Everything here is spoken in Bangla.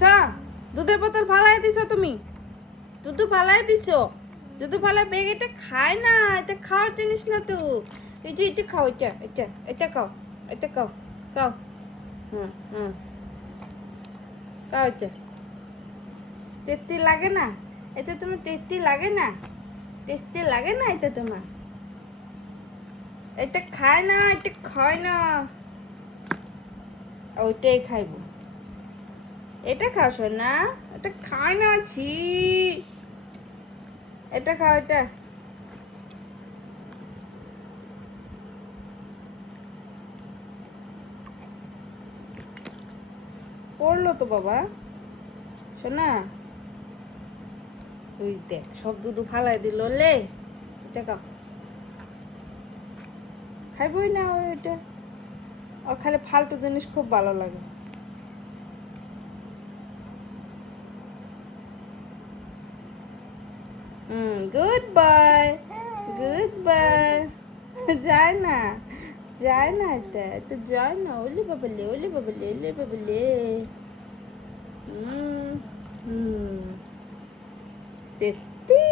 চা দুধের বোতল ফালাই দিছো তুমি, দুধ ফালাই দিছো, দুধ ফালাই বেগ, এটা খায় না, এটা খাওয়ার জিনিস না তো। এই যে এটা খাও, এটা এটা এটা খাও, এটা খাও, খাও। হুম হুম, খাও এটা। টেস্টি লাগে না এটা তোমার? টেস্টি লাগে না? টেস্টি লাগে না এটা তোমার? এটা খায় না, এটা খায় না, ওইটাই খাইবো। এটা খাও না, এটা খায় না, ছি। এটা খাও, এটা। পড়লো তো বাবা, শোনা। ওই দেখ সব দুধ ফালাই দিল লে। এটা খাও, খাইবই না ওই এটা। আর খালি ফালতু জিনিস খুব ভালো লাগে। Good boy, good boy. যায় না, যায় না, এটা এটা যায় না। ওলে বাবলে, ওলে বাবলে, ওলে বাবলে। হুম হুম, টেস্টি।